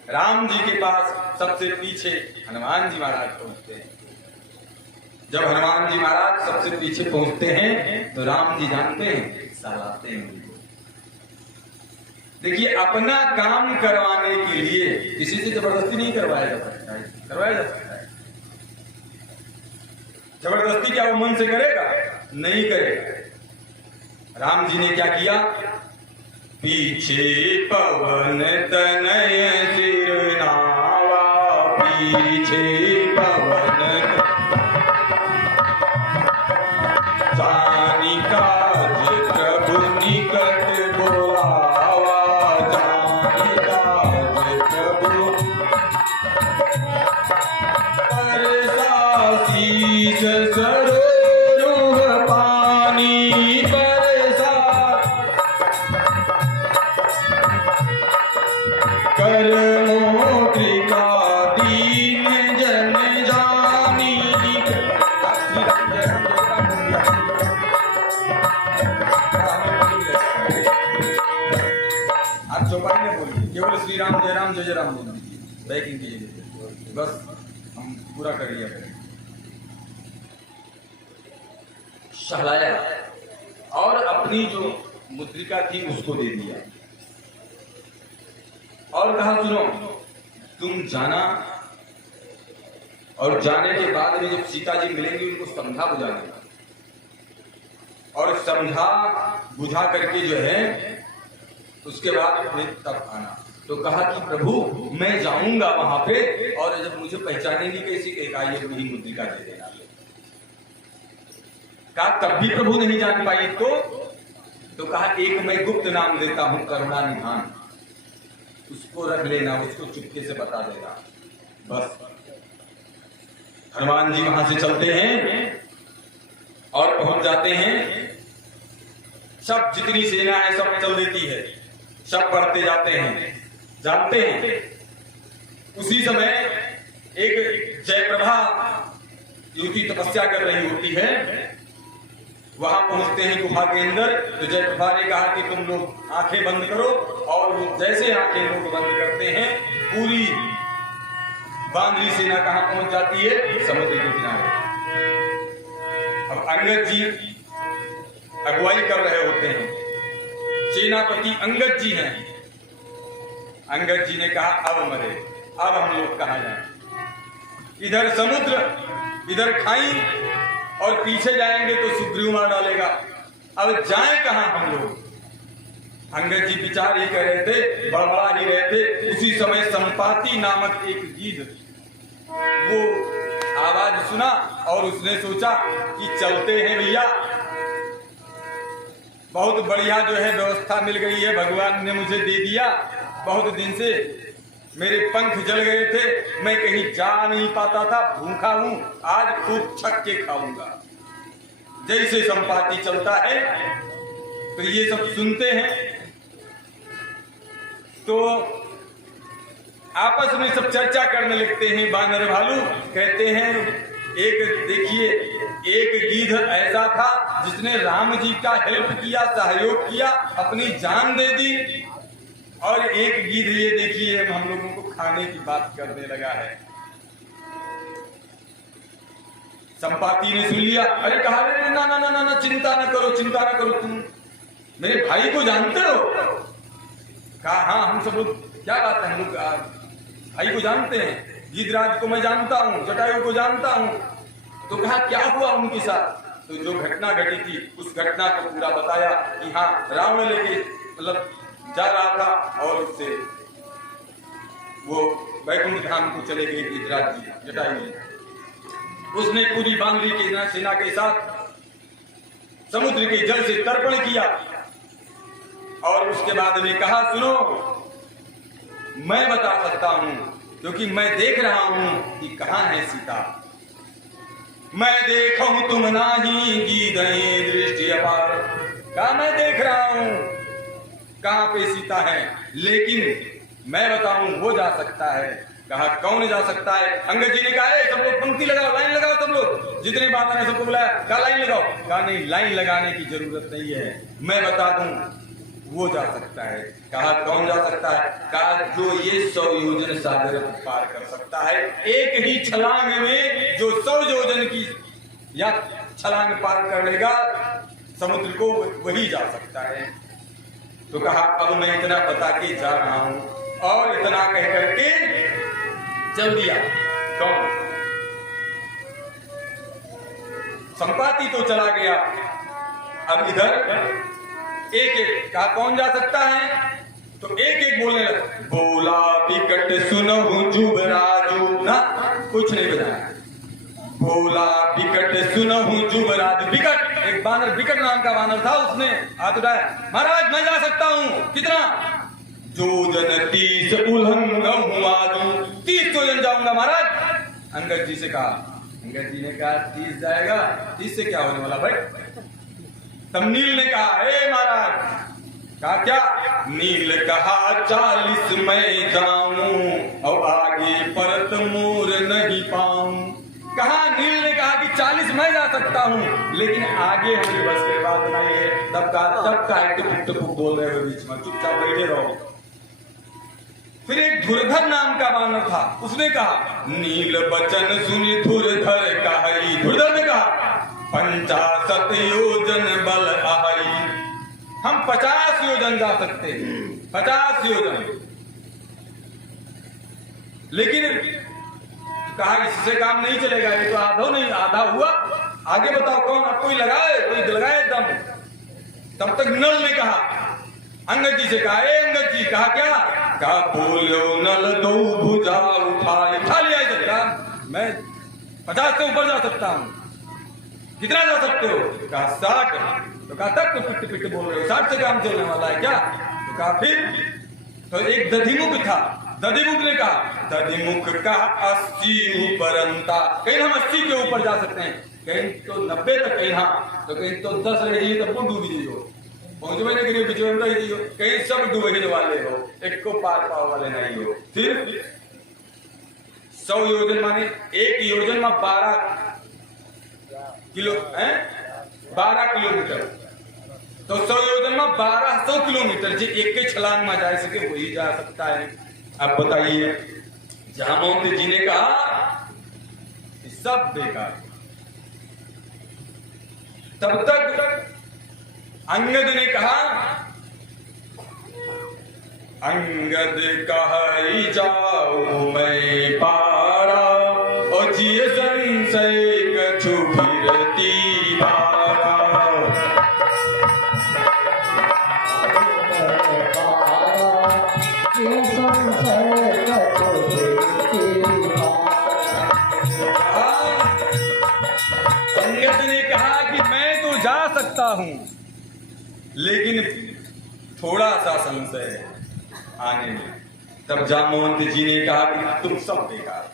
राम जी के पास सबसे पीछे हनुमान जी महाराज पहुंचते हैं। जब हनुमान जी महाराज सबसे पीछे पहुंचते हैं तो राम जी जानते हैं, सहलाते हैं। देखिए, अपना काम करवाने के लिए किसी से जबरदस्ती नहीं करवाया जा सकता है, करवाया जा सकता है। जबरदस्ती क्या वो मन से करेगा? नहीं करेगा। राम जी ने क्या किया? पीछे पवन तनय सिर नावा, पीछे पवन जानी काज प्रभु निकट बोलावा, जानी काज प्रभु परसा शीस सरोरुह पानी, परसा कर्मोत्रिका दीन जन जानी। आप चौपाई में बोलिए, केवल श्री राम जय जय राम बोल दीजिए, बैकिंग कीजिए, बस हम पूरा कर लिया करें। सहलाया और अपनी जो मुद्रिका थी उसको दे दिया और कहा, सुनो तुम जाना, और जाने के बाद में जब सीता जी मिलेंगी उनको समझा बुझा देना, और समझा बुझा करके जो है उसके बाद फिर तब आना। तो कहा कि प्रभु मैं जाऊंगा वहां पे, और जब मुझे पहचानेंगे कैसी, एक आइए मेरी मुद्रिका दे देना। कहा तब भी प्रभु नहीं जान पाई तो कहा एक मैं गुप्त नाम देता हूं, करुणा निधान, उसको रख लेना, उसको चुपके से बता देना। बस हनुमान जी वहां से चलते हैं और पहुंच जाते हैं। सब जितनी सेना है सब चल देती है, सब बढ़ते जाते हैं, जानते हैं। उसी समय एक जयप्रभा युवती तपस्या कर रही होती है, वहां पहुंचते हैं गुफा के अंदर। तो जयप्रभा ने कहा कि तुम लोग आंखें बंद करो, और वो जैसे आंखें लोग बंद करते हैं, पूरी बांदरी सेना कहां पहुंच जाती है? समुद्र के किनारे। अब अंगद जी अगुवाई कर रहे होते हैं, सेनापति अंगद जी हैं। अंगद जी ने कहा अब मरे, अब हम लोग कहां जाएं? इधर समुद्र, इधर खाई, और पीछे जाएंगे तो सुग्रीव मार डालेगा, अब जाएं कहां हम लोग? अंगद जी विचार ही कर रहे थे, बड़बड़ा ही रहे थे। उसी समय संपाति नामक एक गीध वो आवाज सुना, और उसने सोचा कि चलते हैं भैया, बहुत बढ़िया जो है व्यवस्था मिल गई है, भगवान ने मुझे दे दिया। बहुत दिन से मेरे पंख जल गए थे, मैं कहीं जा नहीं पाता था, भूखा हूं, आज खूब छक के खाऊंगा। जैसे संपाति चलता है तो ये सब सुनते हैं, तो आपस में सब चर्चा करने लगते हैं। बानर भालू कहते हैं, एक देखिए, एक गीध ऐसा था जिसने राम जी का हेल्प किया, सहयोग किया, अपनी जान दे दी, और एक गीध ये देखिए हम लोगों को खाने की बात करने लगा है। संपाति ने सुन लिया, अरे कहा, ना ना ना ना ना, चिंता न करो, चिंता न करो, तुम मेरे भाई को जानते हो? कहा हाँ, हम सब लोग, क्या बात है, हम लोग भाई को जानते हैं, गीधराज को मैं जानता हूँ, जटायु को जानता हूँ। तो कहा क्या हुआ उनके साथ? तो जो घटना घटी थी उस घटना को पूरा बताया कि हाँ, रावण लेके मतलब जा रहा था और उससे वो वैकुंठ धाम को चले गए गिरिराज जी जटायु। उसने पूरी बांगली की सेना के साथ समुद्र के जल से तर्पण किया और उसके बाद में कहा, सुनो मैं बता सकता हूं क्योंकि मैं देख रहा हूं कि कहां है सीता। मैं देखूं तुम नाही गीदई दृष्टि अपार। कहा मैं देख रहा हूं कहां पे सीता है, लेकिन मैं बताऊं वो जा सकता है। कहा कौन जा सकता है? अंगद जी ने कहा सब लोग पंक्ति लगाओ, लाइन लगाओ, सब लोग जितने बाबा ने सबको बुलाया, कहा लाइन लगाओ। कहा नहीं, लाइन लगाने की जरूरत नहीं है, मैं बता दूं वो जा सकता है। कहा कौन जा सकता है? कहा जो ये 100 योजन सागर पार कर सकता है, एक ही छलांग में जो 100 योजन की या छलांग पार कर लेगा समुद्र को, वही जा सकता है। तो कहा अब मैं इतना बता के जा रहा हूं, और इतना कह करके चल दिया। कौन? संपाति तो चला गया। अब इधर एक एक कहा कौन जा सकता है, तो एक एक बोलने लगा। बोला बिकट सुनहु जुबराजू, ना कुछ नहीं बताया। बोला बिकट सुनहु जुबराज। बिकट एक बानर, बिकट नाम का बानर था, उसने हाथ उठाया, महाराज मैं जा सकता हूं। कितना? जोजन 30 उल्लंघ हुआ, 30 जोजन जाऊंगा महाराज। अंगद जी से कहा, अंगद जी ने कहा 30 जाएगा, 30 से क्या होने वाला भाई। तब नील ने कहा, हे महाराज। कहा क्या? नील कहा 40 मैं जाऊं और आगे परत मोर नहीं पाऊं। कहा नील ने कहा कि 40 मैं जा सकता हूं, लेकिन आगे हमें बस के बात नहीं है। तब का टुक बोल रहे हो बीच में, चुपचाप बैठे रहो। फिर एक धुरधर नाम का बानर था, उसने कहा नील बचन सुनि धुरधर कहाई। धुरधर ने कहा 50 योजन बल आहाई। हम 50 योजन जा सकते हैं, 50 योजन। लेकिन कहा इससे काम नहीं चलेगा, ये तो आधा नहीं, आधा हुआ। आगे बताओ कौन? अब कोई लगाए, कोई लगाए दम। तब तक नल ने कहा, अंगद जी से कहा, ए अंगद जी। कहा क्या? कहा बोलो नल दो भुजा उठा लिया सकता, मैं 50 से ऊपर जा सकता हूं। कितना जा सकते हो? कहा 60। तो कहा तक तो पिट पिट बोल रहे हो, 60 से काम चलने वाला है क्या? तो कहा फिर? तो एक दधिमुख था, दधिमुख ने कहा दधिमुख का 80 ऊपरंता। कहीं हम 80 के ऊपर जा सकते हैं, कहीं तो 90 तक, कहीं हाँ तो कहीं तो 10 रही तब वो डूबी दी हो, पहुंचवे नहीं करिए बिचवे में रही हो, कहीं सब डूबे वाले हो, एक को पार पाव वाले नहीं हो। फिर 100 योजन माने एक योजन में 12 किलोमीटर। तो 100 योजन में 1200 किलोमीटर जी एक के छलांग में जा सके वही जा सकता है। अब बताइए, जामवंत जी ने कहा सब बेकार। तब तक अंगद ने कहा, अंगद कह जाओ मैं पारा और जिए संशय कछु फिरती बारा। अंगद ने कहा कि मैं तो जा सकता हूं, लेकिन थोड़ा सा संशय है आने में। तब जामवंत जी ने कहा कि तुम सब बेकार,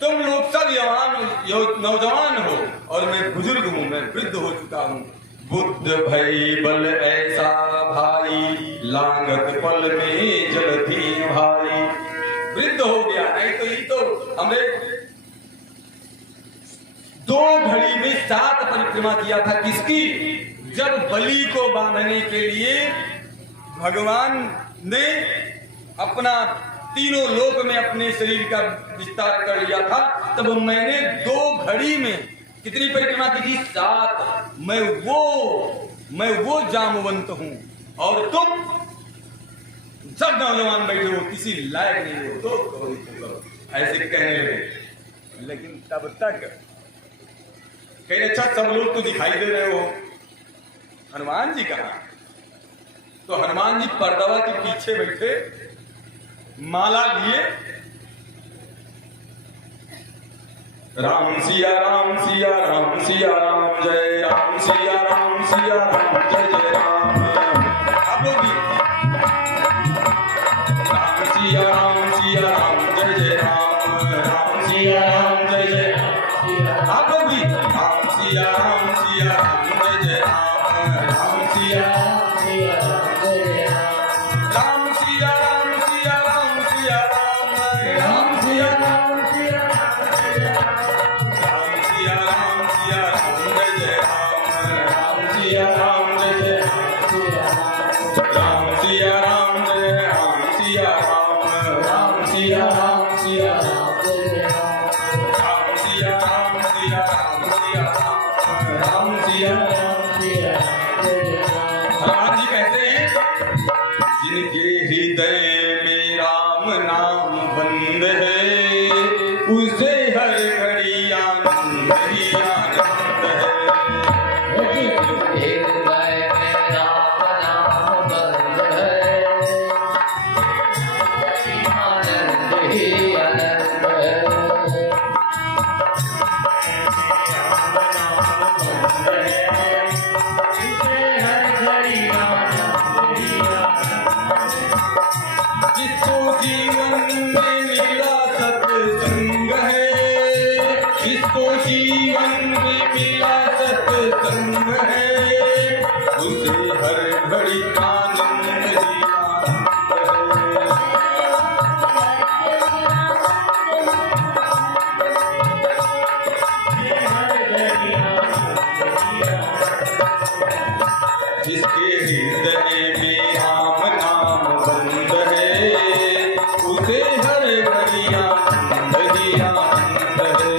तुम लोग सब नौजवान हो और मैं बुजुर्ग हूं, मैं वृद्ध हो चुका हूं। बुद्ध भई बल ऐसा भाई, लांगत पल में जलती भाई। वृद्ध हो गया, नहीं तो ये तो हमें 2 घड़ी में 7 परिक्रमा किया था। किसकी? जब बलि को बांधने के लिए भगवान ने अपना तीनों लोक में अपने शरीर का विस्तार कर लिया था, तब मैंने 2 घड़ी में कितनी परिक्रमा की थी? 7। मैं वो जामवंत हूं और तुम सब नौजवान बैठे हो, किसी लायक नहीं हो, तो करो ऐसे कहने लगे। लेकिन तब तक कहीं अच्छा सब लोग तो दिखाई दे रहे हो, हनुमान जी कहाँ? तो हनुमान जी परदवा के पीछे बैठे माला लिए राम सिया राम सिया राम सिया राम जय राम सिया राम सिया राम जय जय राम। आप लोग भी राम सिया राम सिया राम जय जय राम, राम सिया राम जय जय राम। आप लोग भी राम सिया राम सिया राम जय जय राम, राम सिया राम सिया राम जय राम। राम सिया राम सिया राम सिया राम, राम सिया राम सिया राम सिया राम सिया राम जय जय राम, राम सिया राम जय जय राम सिया राम जय राम सिया राम, राम सिया राम सिया राम जय राम। राम सिया राम सिया राम सिया राम, राम सिया। राम सिया राम जय राम। हनुमान जी कहते हैं जिनके हृदय में राम नाम बंद है उसे हर घड़ी आनंद ही आनंद है। हृदय में राम नाम बंद है, आनंद ही आनंद है। राम नाम बंद है, उसे हर घड़ी आनंद ही आनंद है। जिसको जीवन में मिला सत्संग है, जिसको जीवन में मिला सत्संग है उसे हर घड़ी आनंद ही आनंद है। जिसके हृदय में राम नाम बंद है उसे हर घड़ी आनंद ही आनंद है।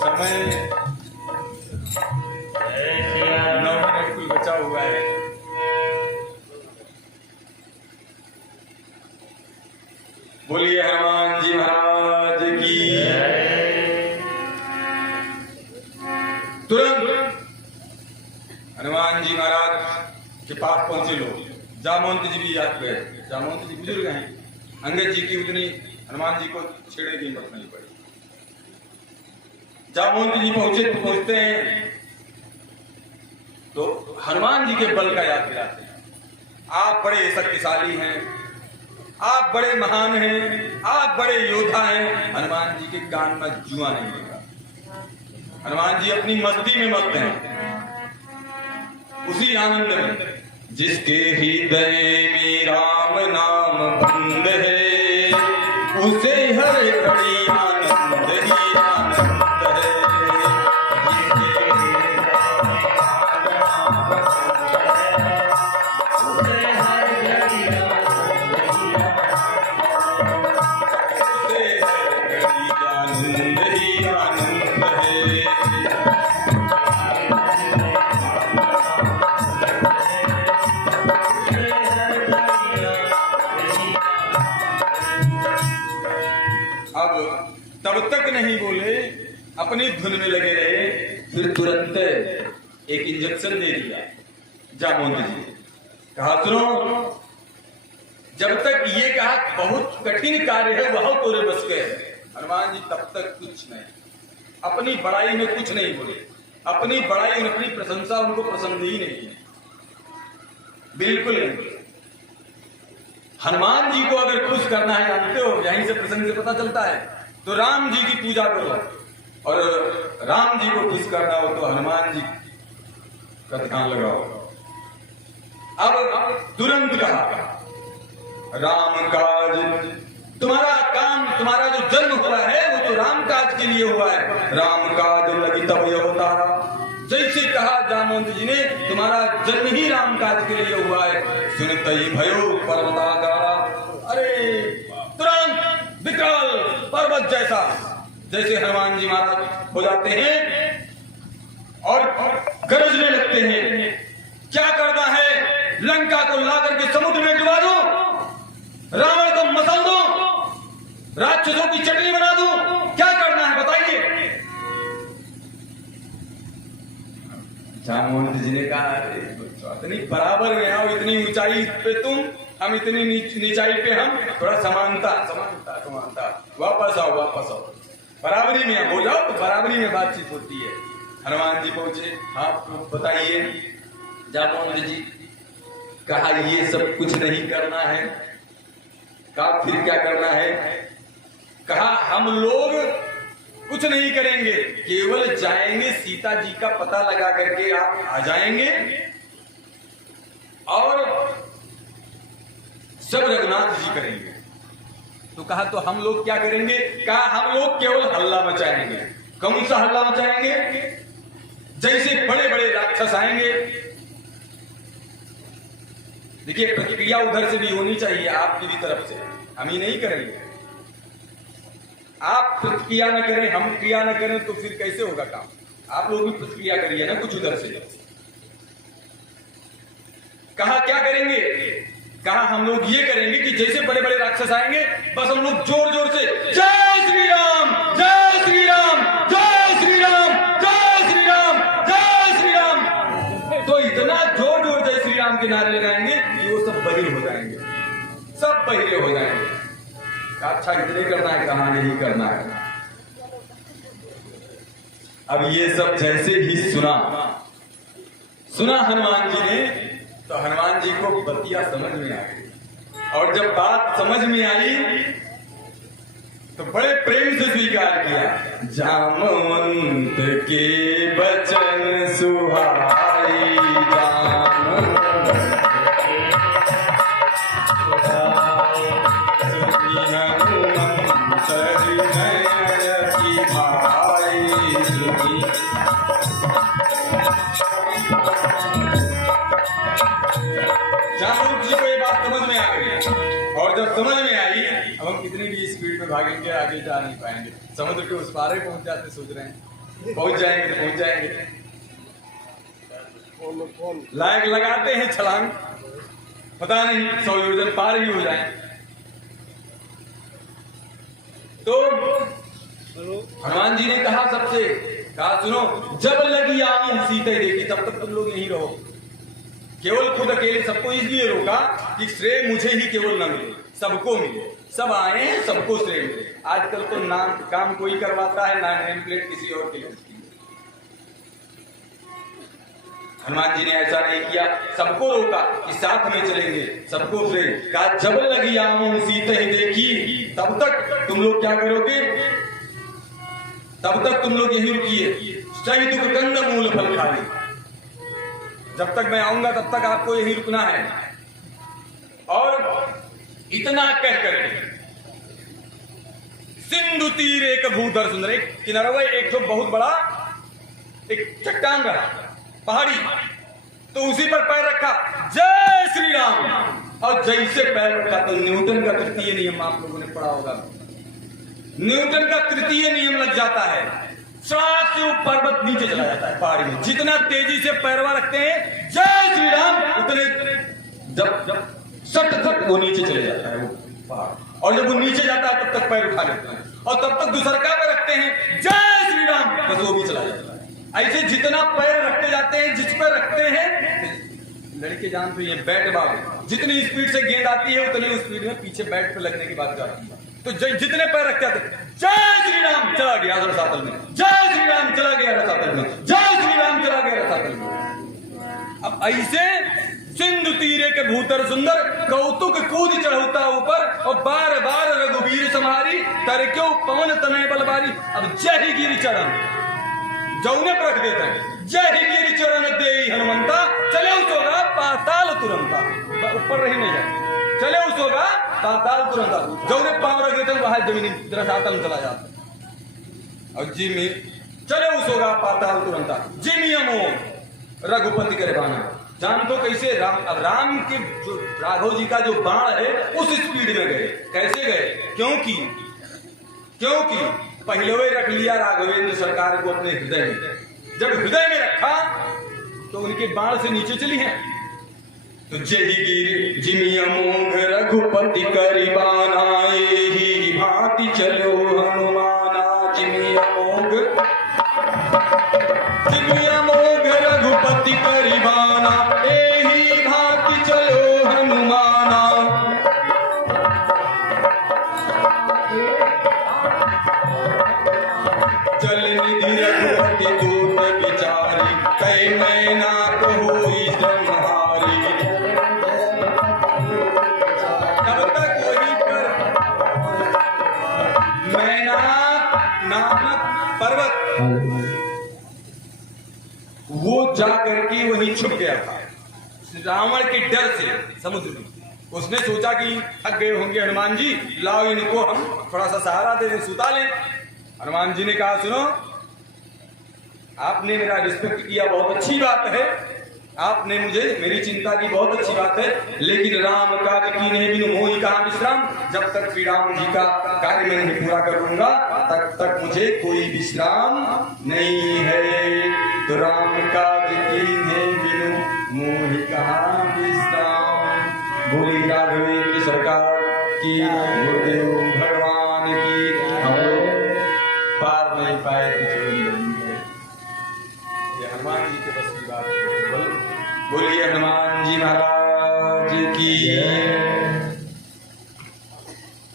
समय 9 मिनट कुल बचा हुआ है। बोलिए हनुमान जी महाराज की। तुरंत हनुमान जी महाराज के पास पहुंचे लोग। जामवंत जी भी याद गए। जामवंत जी बुजुर्ग हैं, अंगद जी की उतनी हनुमान जी को छेड़ने की हिम्मत नहीं पड़ी। जामवंत जी पहुंचते हैं तो हनुमान जी के बल का याद दिलाते हैं। आप बड़े शक्तिशाली हैं, आप बड़े महान हैं, आप बड़े योद्धा हैं। हनुमान जी के कान में जुआ नहीं लगा। हनुमान जी अपनी मस्ती में मस्त हैं, उसी आनंद में। जिसके हृदय में राम नाम बंद है उसे हर घड़ी आनंद ही आनंद है। जिसके हृदय में राम नाम बंद है उसे हर घड़ी आनंद ही आनंद ही आनंद है। अब तब तक नहीं बोले, अपनी धुन में लगे रहे। फिर तुरंत एक इंजेक्शन दे दिया जामवंत जी। कहा सुनो, जब तक ये कहा बहुत कठिन कार्य है वह तोरे बस के है। हनुमान जी तब तक कुछ नहीं, अपनी बड़ाई में कुछ नहीं बोले। अपनी बड़ाई और अपनी प्रशंसा उनको पसंद ही नहीं है, बिल्कुल नहीं। हनुमान जी को अगर खुश करना है, जानते हो यहीं से प्रसंग से पता चलता है, तो राम जी की पूजा करो। और राम जी को खुश करना हो तो हनुमान जी का ध्यान लगाओ। अब तुरंत कहा राम काज, तुम्हारा काम, तुम्हारा जो जन्म हुआ है वो तो राम काज के लिए हुआ है। राम काज लगी तब यह होता। जैसे कहा जामवंत जी ने, तुम्हारा जन्म ही राम काज के लिए हुआ है। सुनते ही भयो पर्वताकारा, अरे तुरंत विकराल पर्वत जैसा, जैसे हनुमान जी महाराज हो जाते हैं और गरजने लगते हैं। क्या करना है? लंका को ला करके समुद्र में डुबा दो, रावण को मसल दो, राक्षसों की चटनी बना दो, क्या करना है बताइए। जामवंत जी ने कहा, अरे इतनी बराबर में आओ, इतनी ऊंचाई पे तुम, हम इतनी नीचाई पे हम, थोड़ा समानता समानता समानता, वापस आओ वापस आओ, बराबरी में हो जाओ। तो बराबरी में बातचीत होती है। हनुमान जी पहुंचे, आप बताइए जामवंत जी। कहा ये सब कुछ नहीं करना है। कहा फिर क्या करना है? कहा हम लोग कुछ नहीं करेंगे, केवल जाएंगे, सीता जी का पता लगा करके आप आ जाएंगे और सब रघुनाथ जी करेंगे। तो कहा तो हम लोग क्या करेंगे? कहा हम लोग केवल हल्ला मचाएंगे। कौन सा हल्ला मचाएंगे? जैसे बड़े बड़े राक्षस आएंगे। देखिए प्रतिक्रिया उधर से भी होनी चाहिए, आपकी भी तरफ से। हम ही नहीं करेंगे, आप प्रतिक्रिया न करें, हम क्रिया न करें तो फिर कैसे होगा काम? आप लोग भी प्रतिक्रिया करिए ना कुछ उधर से। कहा क्या करेंगे? कहा हम लोग ये करेंगे कि जैसे बड़े बड़े राक्षस आएंगे, बस हम लोग जोर जोर से जय श्री राम, जय श्री राम, जय श्री राम, जय श्री राम, जय श्री राम, तो इतना जोर जोर जय श्री राम के नारे लगाएंगे कि वो सब बहिर हो जाएंगे, सब बहिरे हो जाएंगे। अच्छा इतने करना है? कहा नहीं करना है। अब ये सब जैसे ही सुना हनुमान जी ने, तो हनुमान जी को बतिया समझ में आ गई। और जब बात समझ में आई तो बड़े प्रेम से स्वीकार किया। जामवंत के बचन सुहाई, जामवंत जामवंत जी को ये बात समझ में आ गई। और जब समझ में आई, अब हम कितनी भी स्पीड में भागेंगे आगे जा नहीं पाएंगे। समुद्र के उस पार पहुंच जाते, सोच रहे हैं पहुंच जाएंगे। लायक लगाते हैं छलांग, पता नहीं 100 योजन पार ही हो जाए। तो हनुमान जी ने कहा सबसे, कहा सुनो, जब लगी आऊं सीते देखी, तब तक तुम लोग यहीं रहो। केवल खुद अकेले सबको इसलिए रोका कि श्रेय मुझे ही केवल न मिले, सबको मिले। सब आए हैं, सबको श्रेय मिले। आजकल तो नाम काम कोई करवाता है, ना नेम प्लेट किसी और के लिए। हनुमान जी ने ऐसा नहीं किया, सबको रोका कि साथ में चलेंगे, सबको श्रेय। कहा जब लगी आऊं सीते ही देखी, तब तक तुम लोग क्या करोगे? तब तक तुम लोग यही रुकिए। सही दुख कंद मूल फल खाली, जब तक मैं आऊंगा तब तक आपको यही रुकना है। और इतना कह करके सिंधु तीर एक भूधर सुंदर, एक किनारा, एक तो बहुत बड़ा एक चट्टान रहा, पहाड़ी, तो उसी पर पैर रखा, जय श्री राम। और जैसे पैर रखा तो न्यूटन का तृतीय नियम आप लोगों ने पढ़ा होगा, न्यूटन का तृतीय नियम लग जाता है। सड़क से वो पर्वत नीचे चला जाता है पहाड़ी में। जितना तेजी से पैरवा रखते हैं जय श्री राम, उतने जब सट सट वो नीचे चले जाता है वो पहाड़। और जब वो नीचे जाता है तब तक पैर उठा लेते हैं, और तब तक दूसरका पे रखते हैं जय श्री राम, बस वो भी चला जाता है। ऐसे जितना पैर रखते जाते हैं, जिस पर रखते हैं, लड़के जानते हैं बैट बॉल, जितनी स्पीड से गेंद आती है उतनी स्पीड में पीछे बैट पे लगने की बात जाती है। तो जितने पैर रखते आते, जय श्री राम, चला गया रसातल में, जय श्री राम, चला गया रसातल में, जय श्री राम, चला गया रसातल में। अब ऐसे सिंधु तीरे के भूतर सुंदर, कौतुक कूद चढ़ौता ऊपर, और बार बार रघुवीर समारी, तरक्यो पवन तनय बलवारी। अब जय ही गिरि चरण जौने पर रख देते हैं, जय ही गिरि चरण देई हनुमंता, चले उसोगा पाताल तुरंता। ऊपर रही नहीं जाए, चले उसोगा पाताल तुरंता। जौने पांव रख देते हैं वहां जमीनी रसातल में चला जाता है। और जिमी चले उसोगा पाताल तुरंता, जिमी अमो रघुपति करे बाना। जान तो कैसे राम के जो राघव जी का जो बाण है उस स्पीड में गए। कैसे गए? क्योंकि पहले वे रख लिया राघवेंद्र सरकार को अपने हृदय में। जब हृदय में रखा तो उनके बाण से नीचे चली हैं। तो जय गिरि जिमि अमोघ रघुपति करि बाना, एहि भांति चलो हनुमाना। जिमि अमोघ रघुपति नामक पर्वत वो जा करके वहीं छुप गया था रावण के डर से समुद्र में। उसने सोचा कि थक गए होंगे हनुमान जी, लाओ इनको हम थोड़ा सा सहारा दे दें, सुता लें। हनुमान जी ने कहा सुनो, आपने मेरा रिस्पेक्ट किया, बहुत अच्छी बात है, आपने मुझे मेरी चिंता की, बहुत अच्छी बात है, लेकिन राम काज कीन्हे बिनु मोहि कहाँ विश्राम। जब तक श्री राम जी का कार्य मैं नहीं पूरा करूंगा तब तक मुझे कोई विश्राम नहीं है। तो राम काज कीन्हे बिनु मोहि कहाँ विश्राम। बोली राघवेंद्र सरकार की, गुरुदेव भगवान की। हम लोग पार नहीं पाए तो जीवन बनेंगे, ये हनुमान जी के बस की बात है। बोलिए हनुमान जी महाराज की।